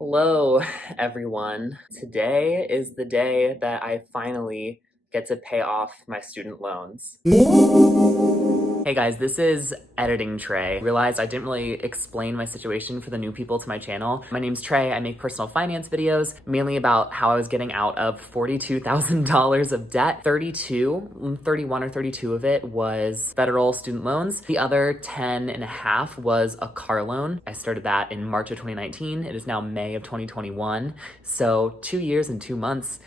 Hello, everyone. Today is the day that I finally get to pay off my student loans. Hey guys, this is Editing Trey. Realized I didn't really explain my situation for the new people to my channel. My name's Trey. I make personal finance videos, mainly about how I was getting out of $42,000 of debt. 31 or 32 of it was federal student loans. The other 10 and a half was a car loan. I started that in March of 2019. It is now May of 2021. So 2 years and 2 months,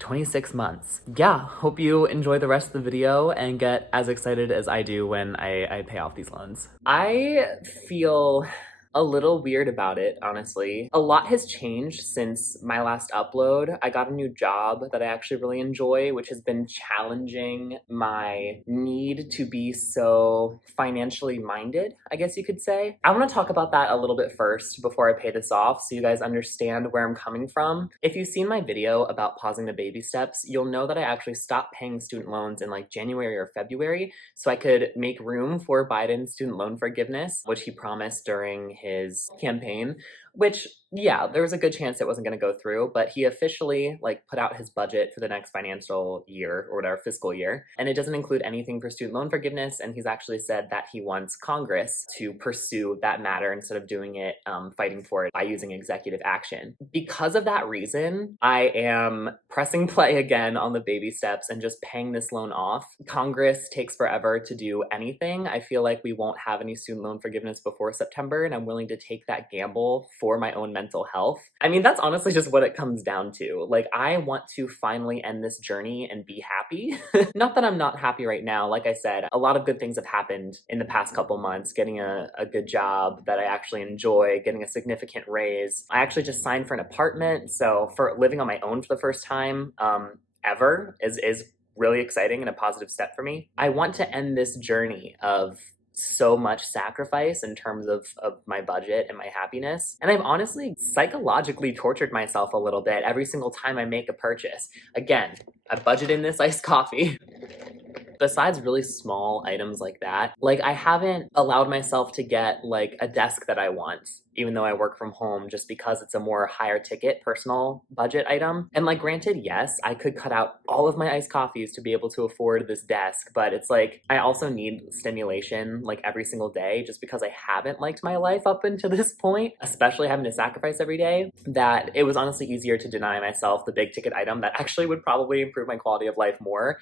26 months. Yeah, hope you enjoy the rest of the video and get as excited as I do when I pay off these loans. I feel a little weird about it, honestly. A lot has changed since my last upload. I got a new job that I actually really enjoy, which has been challenging my need to be so financially minded, I guess you could say. I want to talk about that a little bit first before I pay this off so you guys understand where I'm coming from. If you've seen my video about pausing the baby steps, you'll know that I actually stopped paying student loans in like January or February so I could make room for Biden's student loan forgiveness, which he promised during his campaign, which, yeah, there was a good chance it wasn't going to go through, but he officially like put out his budget for the next financial year or whatever fiscal year, and it doesn't include anything for student loan forgiveness, and he's actually said that he wants Congress to pursue that matter instead of doing it, fighting for it by using executive action. Because of that reason, I am pressing play again on the baby steps and just paying this loan off. Congress takes forever to do anything. I feel like we won't have any student loan forgiveness before September, and I'm willing to take that gamble for my own mental health. I mean, that's honestly just what it comes down to. Like, I want to finally end this journey and be happy. Not that I'm not happy right now. Like I said, a lot of good things have happened in the past couple months. Getting a good job that I actually enjoy, getting a significant raise. I actually just signed for an apartment, so for living on my own for the first time ever is really exciting and a positive step for me. I want to end this journey of so much sacrifice in terms of my budget and my happiness. And I've honestly psychologically tortured myself a little bit every single time I make a purchase. Again, I budget in this iced coffee. Besides really small items like that, like I haven't allowed myself to get like a desk that I want, even though I work from home, just because it's a more higher ticket personal budget item. And like granted, yes, I could cut out all of my iced coffees to be able to afford this desk, but it's like I also need stimulation like every single day just because I haven't liked my life up until this point, especially having to sacrifice every day, that it was honestly easier to deny myself the big ticket item that actually would probably improve my quality of life more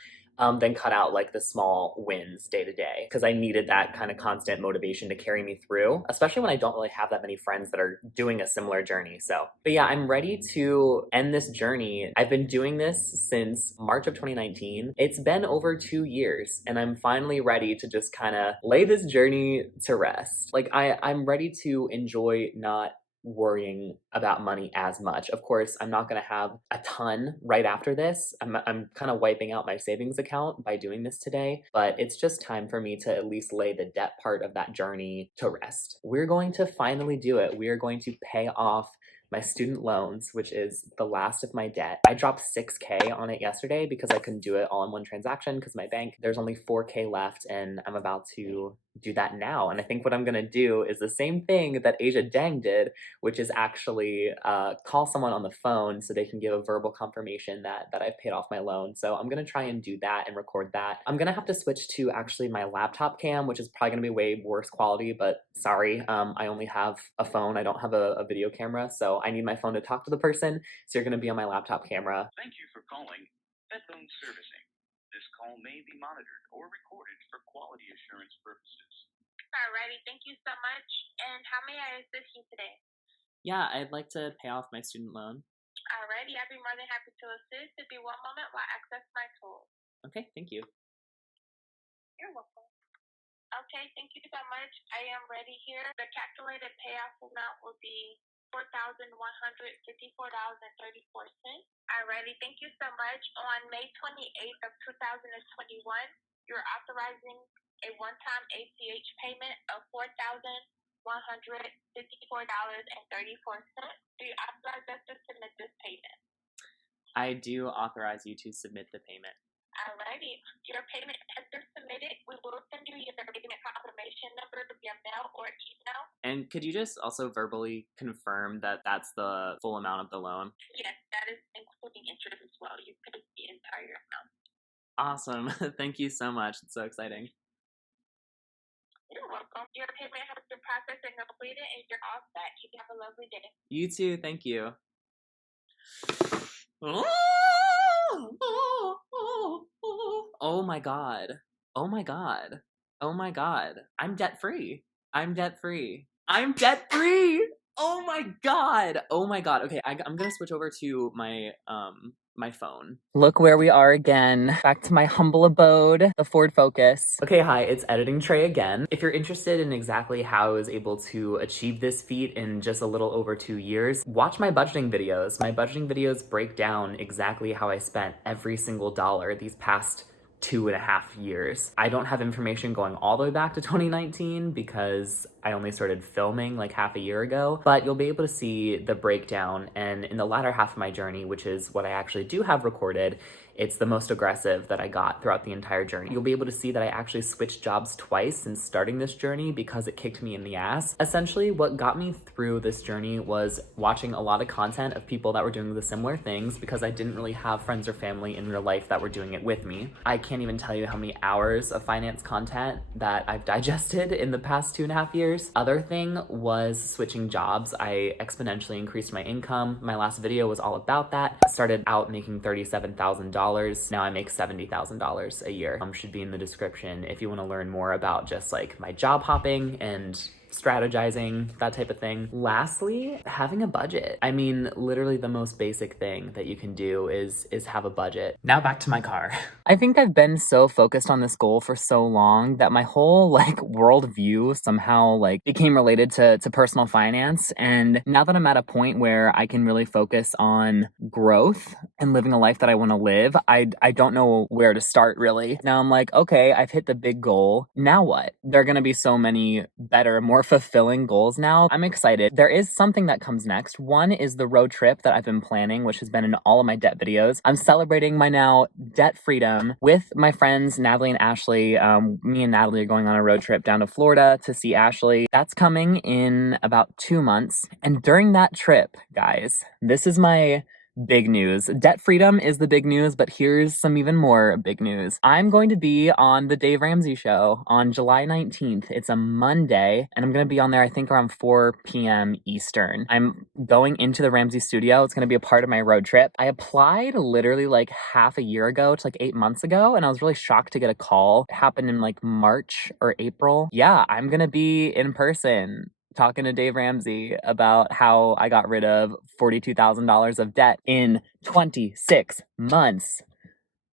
then cut out like the small wins day to day, because I needed that kind of constant motivation to carry me through, especially when I don't really have that many friends that are doing a similar journey. But yeah, I'm ready to end this journey. I've been doing this since March of 2019. It's been over 2 years, and I'm finally ready to just kind of lay this journey to rest. Like I'm ready to enjoy not worrying about money as much. Of course, I'm not going to have a ton right after this. I'm kind of wiping out my savings account by doing this today, but it's just time for me to at least lay the debt part of that journey to rest. We're going to finally do it. We are going to pay off my student loans, which is the last of my debt. I dropped 6K on it yesterday because I couldn't do it all in one transaction because my bank, there's only 4K left, and I'm about to do that now. And I think what I'm gonna do is the same thing that Asia Dang did, which is actually call someone on the phone so they can give a verbal confirmation that I've paid off my loan. So I'm gonna try and do that and record that. I'm gonna have to switch to actually my laptop cam, which is probably gonna be way worse quality, but sorry, I only have a phone. I don't have a video camera, so I need my phone to talk to the person. So you're gonna be on my laptop camera. Thank you for calling Bedroom Servicing. This call may be monitored or recorded for quality assurance purposes. Alrighty, thank you so much. And how may I assist you today? Yeah, I'd like to pay off my student loan. Alrighty, I'd be more than happy to assist. It'd be one moment while I access my tools. Okay, thank you. You're welcome. Okay, thank you so much. I am ready here. The calculated payoff amount will be $4,154.34. Alrighty, thank you so much. On May 28th of 2021, you're authorizing a one-time ACH payment of $4,154.34. Do you authorize us to submit this payment? I do authorize you to submit the payment. Alrighty. Your payment has been submitted. We will send you your payment confirmation number via mail or email. And could you just also verbally confirm that that's the full amount of the loan? Yes, that is including interest as well. You paid the entire amount. Awesome. Thank you so much. It's so exciting. You're welcome. Your payment has been processed and completed, and you're all set. You have a lovely day. You too. Thank you. Oh my god. Oh my god. Oh my god. I'm debt free. I'm debt free. I'm debt free. Oh my god. Oh my god. Okay, I'm gonna switch over to my my phone. Look where we are again. Back to my humble abode, the Ford Focus. Okay, hi, it's Editing Trey again. If you're interested in exactly how I was able to achieve this feat in just a little over 2 years, watch my budgeting videos. My budgeting videos break down exactly how I spent every single dollar these past 2.5 years. I don't have information going all the way back to 2019 because I only started filming like half a year ago, but you'll be able to see the breakdown. And in the latter half of my journey, which is what I actually do have recorded, it's the most aggressive that I got throughout the entire journey. You'll be able to see that I actually switched jobs twice since starting this journey because it kicked me in the ass. Essentially, what got me through this journey was watching a lot of content of people that were doing the similar things because I didn't really have friends or family in real life that were doing it with me. I can't even tell you how many hours of finance content that I've digested in the past 2.5 years. Other thing was switching jobs. I exponentially increased my income. My last video was all about that. I started out making $37,000. Now I make $70,000 a year. Should be in the description if you want to learn more about just like my job hopping and strategizing, that type of thing. Lastly, having a budget. I mean, literally the most basic thing that you can do is have a budget. Now back to my car. I think I've been so focused on this goal for so long that my whole like worldview somehow like became related to personal finance. And now that I'm at a point where I can really focus on growth and living a life that I want to live, I don't know where to start really. Now I'm like, okay, I've hit the big goal. Now what? There are going to be so many better, more fulfilling goals now. I'm excited. There is something that comes next. One is the road trip that I've been planning, which has been in all of my debt videos. I'm celebrating my now debt freedom with my friends, Natalie and Ashley. Me and Natalie are going on a road trip down to Florida to see Ashley. That's coming in about 2 months. And during that trip, guys, this is my big news. Debt freedom is the big news, but here's some even more big news. I'm going to be on the Dave Ramsey Show on July 19th. It's a Monday, and I'm going to be on there, I think, around 4 p.m. Eastern. I'm going into the Ramsey studio. It's going to be a part of my road trip. I applied literally like half a year ago to like 8 months ago, and I was really shocked to get a call. It happened in like March or April. Yeah, I'm going to be in person talking to Dave Ramsey about how I got rid of $42,000 of debt in 26 months.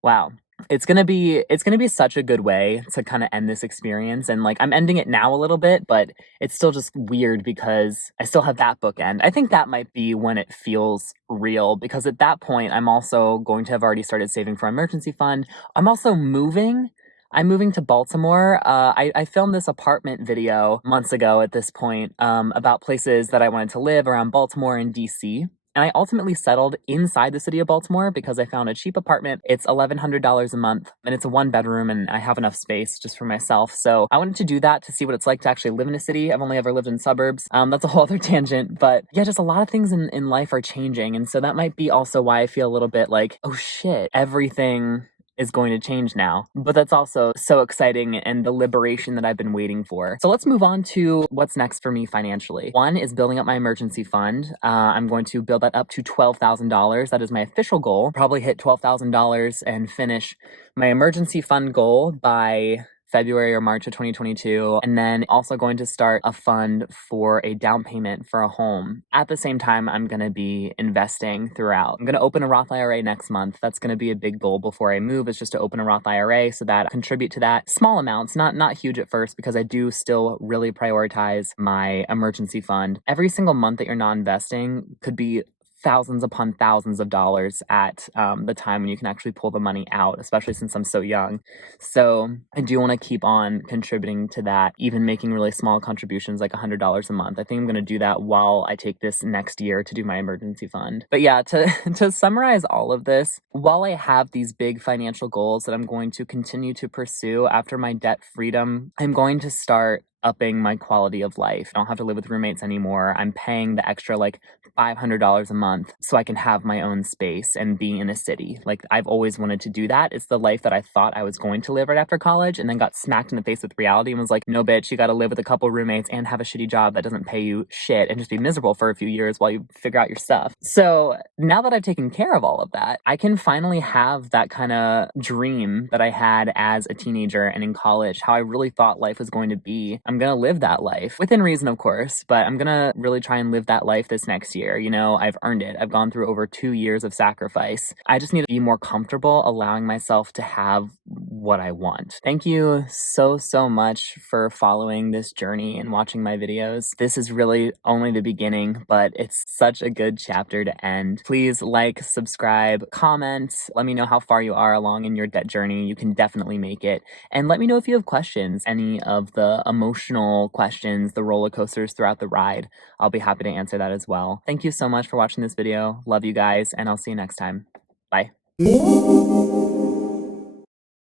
Wow. It's gonna be such a good way to kind of end this experience. And like I'm ending it now a little bit, but it's still just weird because I still have that bookend. I think that might be when it feels real, because at that point I'm also going to have already started saving for an emergency fund. I'm also moving. I'm moving to Baltimore. I filmed this apartment video months ago at this point about places that I wanted to live around Baltimore and DC. And I ultimately settled inside the city of Baltimore because I found a cheap apartment. It's $1,100 a month, and it's a 1-bedroom, and I have enough space just for myself. So I wanted to do that to see what it's like to actually live in a city. I've only ever lived in suburbs. That's a whole other tangent. But yeah, just a lot of things in life are changing. And so that might be also why I feel a little bit like, oh shit, everything is going to change now. But that's also so exciting and the liberation that I've been waiting for. So let's move on to what's next for me financially. One is building up my emergency fund. I'm going to build that up to $12,000. That is my official goal. Probably hit $12,000 and finish my emergency fund goal by February or March of 2022, and then also going to start a fund for a down payment for a home. At the same time, I'm going to be investing throughout. I'm going to open a Roth IRA next month. That's going to be a big goal before I move, is just to open a Roth IRA so that I contribute to that. Small amounts, not huge at first, because I do still really prioritize my emergency fund. Every single month that you're not investing could be thousands upon thousands of dollars at the time when you can actually pull the money out, especially since I'm so young. So I do want to keep on contributing to that, even making really small contributions like $100 a month. I think I'm going to do that while I take this next year to do my emergency fund. But yeah, to, to summarize all of this, while I have these big financial goals that I'm going to continue to pursue after my debt freedom, I'm going to start upping my quality of life. I don't have to live with roommates anymore. I'm paying the extra like $500 a month so I can have my own space and be in a city. Like, I've always wanted to do that. It's the life that I thought I was going to live right after college, and then got smacked in the face with reality and was like, no, bitch, you got to live with a couple roommates and have a shitty job that doesn't pay you shit and just be miserable for a few years while you figure out your stuff. So now that I've taken care of all of that, I can finally have that kind of dream that I had as a teenager and in college, how I really thought life was going to be. I'm going to live that life within reason, of course, but I'm going to really try and live that life this next year. You know, I've earned it. I've gone through over 2 years of sacrifice. I just need to be more comfortable allowing myself to have what I want. Thank you so, so much for following this journey and watching my videos. This is really only the beginning, but it's such a good chapter to end. Please like, subscribe, comment. Let me know how far you are along in your debt journey. You can definitely make it. And let me know if you have questions, any of the emotional questions, the roller coasters throughout the ride. I'll be happy to answer that as well. Thank you so much for watching this video. Love you guys, and I'll see you next time. Bye.